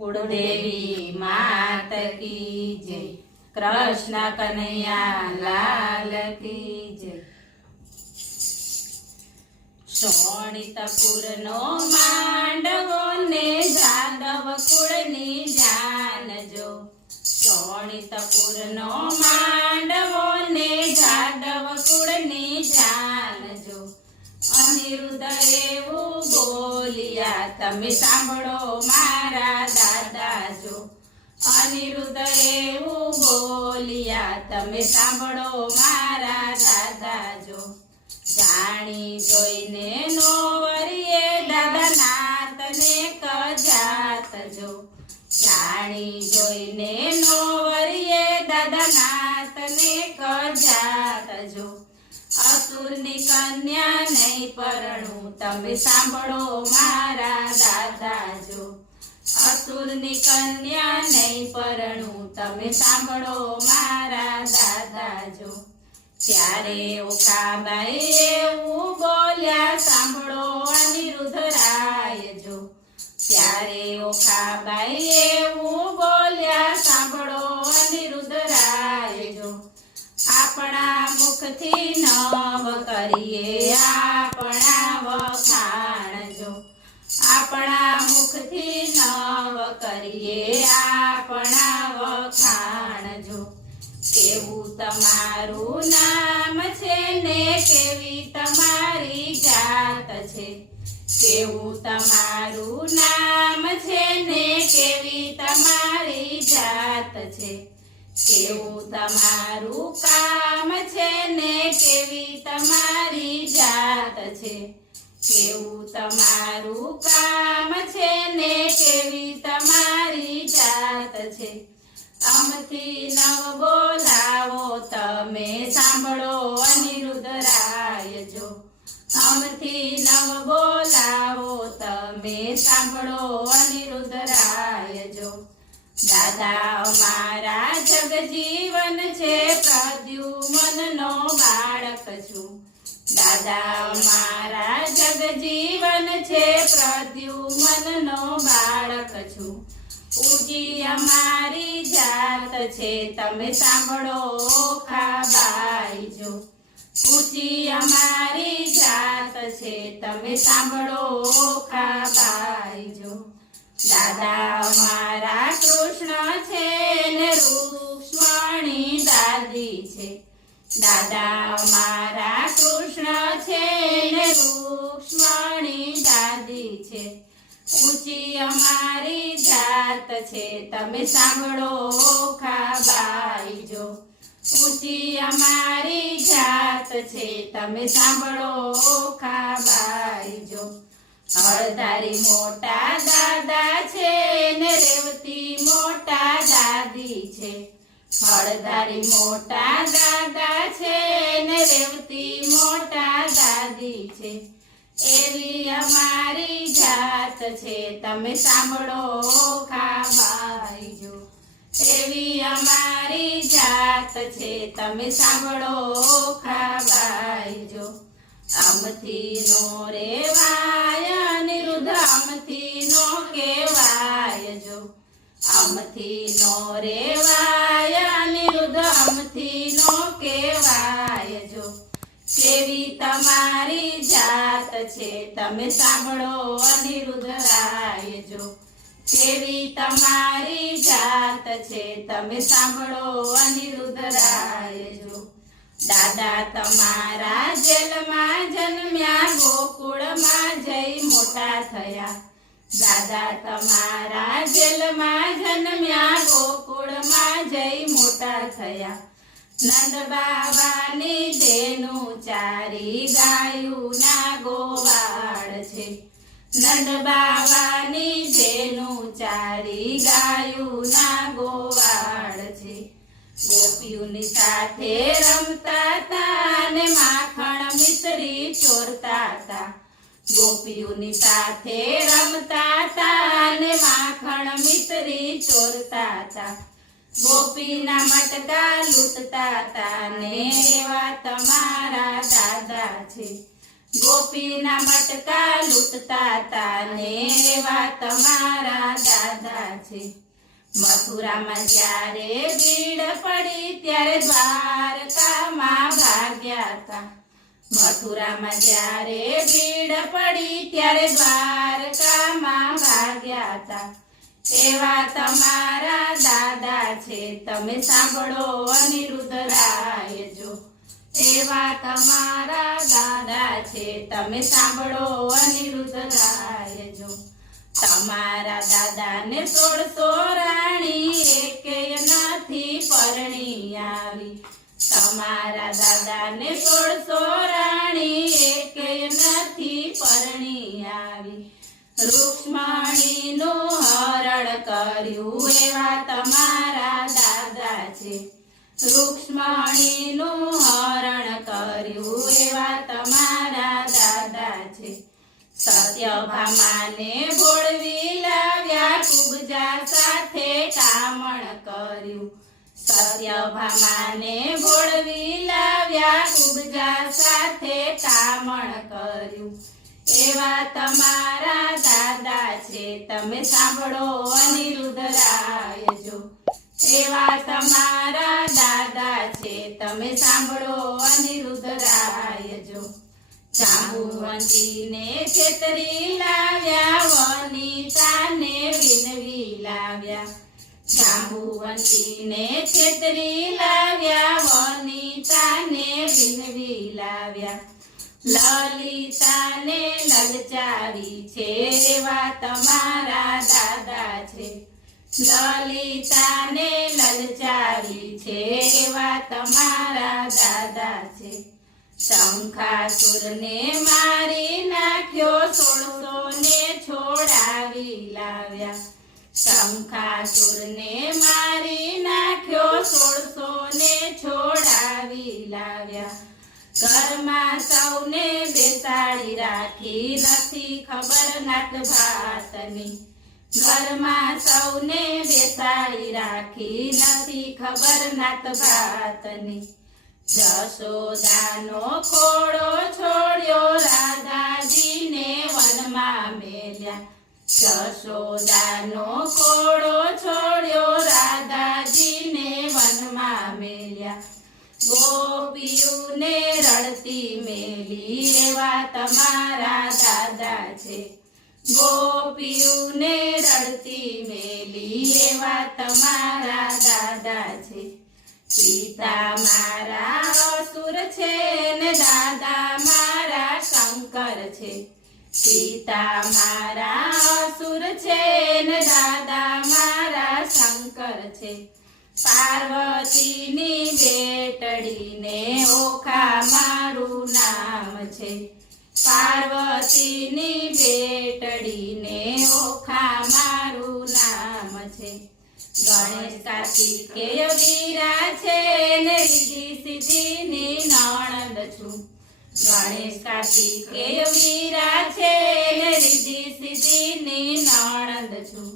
कुलदेवी मात की जय। कृष्ण कन्हैया लाल की जय। शोणितपुरनो मांडवो ने जादव कुळनी जानजो। शोणितपुरनो मांडवो ने जादव कुळनी जानजो। अनिरुद्ध एवुं बोलिया तमे सांभळो मारा दादा जो। अनिरुद्ध एवुं बोलिया तमे सांभळो मारा दादा जो। जाणी जोईने नो वरिये दादा नातने कजात जो। जाणी जोईने नो वरिये दादा नातने कजात जो। असुरनी कन्या नहीं परणू तमे सांभळो मारा दादा जो। असुरनी कन्या नहीं परणू तमे सांभळो मारा दादा जो। त्यारे ओकाबाई एवुं बोल्या सांभळो अनिरुद्ध राय जो। त्यारे ओकाबाई एवुं बोल्या सांभळो अनिरुद्ध राय जो। आपणा मुखथी नव करिए आपणा वखाण जो। आपणा मुखथी नव करिए आपणा वखाण जो। केवुं तमारुं नाम छे ने केवी तमारी जात छे। केवुं तमारुं नाम छे ने केवी तमारी जात छे। केवुं तमारुं काम छे ने केवी तमारी जात छे। केवुं तमारुं काम छे ने केवी तमारी जात छे। अमथी नव बोलावो तमे सांभळो अनिरुद्ध राय जो। अमथी नव बोलावो तमे सांभळो अनिरुद्ध राय जो। दादा अमारा जगजीवन छे प्रद्युम्ननो बाळक छुं। दादा अमारा जगजीवन छे प्रद्युम्ननो बाळक छुं। उजी अमारी जात छे तमे सांभळो ओखाबाई जो। ऊंची अमारी जात छे तमे सांभळो ओखाबाई जो। दादा अमारा कृष्ण छे ने रुक्ष्मणी दादी छे। दादा अमारा कृष्ण छे ने रुक्ष्मणी दादी छे। ऊंची अमारी जात छे तमे सांभळो ओखाबाई जो। ऊंची अमारी जात छे तमे सांभळो ओखाबाई जो। हळदारी मोटा दादा छे ने रेवती मोटा दादी छे। हळदारी मोटा दादा छे ने रेवती मोटा दादी छे। एवी अमारी जात छे तमे सांभळो ओखाबाई जो। एवी अमारी जात छे तमे सांभळो ओखाबाई जो। अमथी नो रेवाय अनिरुद्ध अमथी नो केवाय जो। अमथी नो रेवाय अनिरुद्ध अमथी नो केवाय जो। केवी तमारी जात छे तमे सांभळो अनिरुद्ध राय जो। केवी तमारी जात छे तमे सांभळो अनिरुद्ध राय जो। दादा तमारा जेलमां जन्म्या गोकुळमां जई मोटा थया। दादा तमारा जेलमां जन्म्या गोकुळमां जई मोटा थया। नंद बाबानी देनु चारी गायुना गोवाळ छे। नंद बाबानी देनु चारी गायुना गोवाळ छे। गोपीओनी साथे रमता ता ने माखण मिश्री चोरता ता। गोपीओनी साथे रमता ता ने माखण मिश्री चोरता ता। गोपीना मटका लूटता ता ने एवा तमारा दादा छे। ગોપીના મટકા લૂંટતા તા ને એવા તમારા દાદા છે. મથુરામાં જ્યારે ભીડ પડી ત્યારે દ્વારકામાં ભાગ્યા તા. મથુરામાં જ્યારે ભીડ પડી ત્યારે દ્વારકામાં ભાગ્યા તા. એવા તમારા દાદા છે તમે સાંભળો અનિરુદ્ધરાય જો. એવા તમારા દાદા છે તમે સાંભળો અનિરુદ્ધરાય જો. તમારા દાદાને 16 રાણી એકેય નથી પરણી આવી. તમારા દાદાને 16 રાણી એકેય નથી પરણી આવી. રૂક્ષ્મણીનું હરણ કર્યું એવા તમારા દાદા છે. રૂક્ષ્મણીનું હરણ કર્યું એવા તમારા દાદા છે. સત્યભામાને ભોળવી લાવ્યા કુબજા સાથે કામણ કર્યું. સત્યભામાને ભોળવી લાવ્યા કુબજા સાથે કામણ કર્યું. એવા તમારા દાદા છે તમે સાંભળો અનિરુદ્ધરાય જો. એવા તમારા દાદા છે તમે સાંભળો અનિરુદ્ધરાય જો. જાંબુવંતીને છેતરી લાવ્યા વનિતાને વિનવી લાવ્યા. જાંબુવંતીને છેતરી લાવ્યા વનિતાને વિનવી લાવ્યા. લલિતાને લલચાવી છે એવા તમારા દાદા છે. લલિતાને લલચાવી છે એવા તમારા દાદા છે. શંખાસુરને મારી નાખ્યો 16 ને છોડાવી લાવ્યા. શંખાસુરને મારી નાખ્યો 16 ને છોડાવી લાવ્યા. ઘરમાં સૌને બેસાડી રાખી નથી ખબર નાત ભાતની. ઘરમાં સૌને બેસાડી રાખી નથી ખબર નાત ભાતની. જશોદાનો ખોડો છોડ્યો રાધાજીને વનમાં મેલ્યા. જશોદાનો ખોડો છોડ્યો રાધાજીને વનમાં મેલ્યા. ગોપીઓને રડતી મેલી એવા તમારા દાદા છે. ગોપીઓને રડતી મેલી એવા તમારા દાદા છે. પિતા મારા અસુર છે ને દાદા મારા શંકર છે. પિતા મારા અસુર છે ને દાદા મારા શંકર છે. પાર્વતીની બેટડીને ઓખા મારું નામ છે. પાર્વતીની બેટડીને ઓખા મારું નામ છે. ગણેશ કાર્તિકેય વીરા છે ને રીધી સીધીની નણંદ છું. ગણેશ કાર્તિકેય વીરા છે ને રીધી સીધીની નણંદ છું.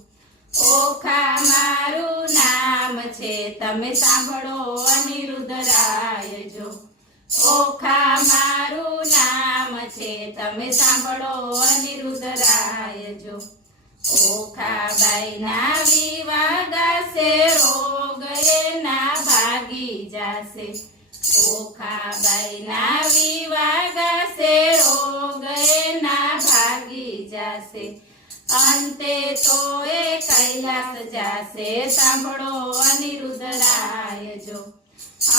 ઓખા મારું નામ છે તમે સાંભળો અનિરુદ્ધરાય જો. ઓખા મારું નામ છે તમે સાંભળો અનિરુદ્ધરાય જો. ઓખાબાઈના વિવાહ ગાશે રોગ એના ભાગી જાશે. ઓખાબાઈના વિવાહ ગાશે રોગ એના ભાગી જાશે. અંતે તો એ કૈલાસ જાશે સાંભળો અનિરુદ્ધરાય જો.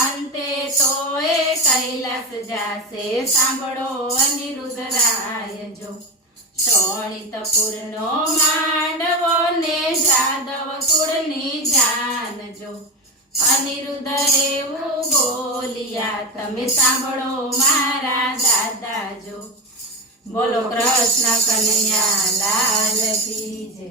અંતે તો એ કૈલાસ જાશે સાંભળો અનિરુદ્ધરાય જો. શોણિતપુરનો માંડવો ને જાદવ કુળની જાન જો. અનિરુદ્ધ એવું બોલ્યા તમે સાંભળો મારા દાદા જો. બોલો કૃષ્ણ કનૈયા લાલ કી જય.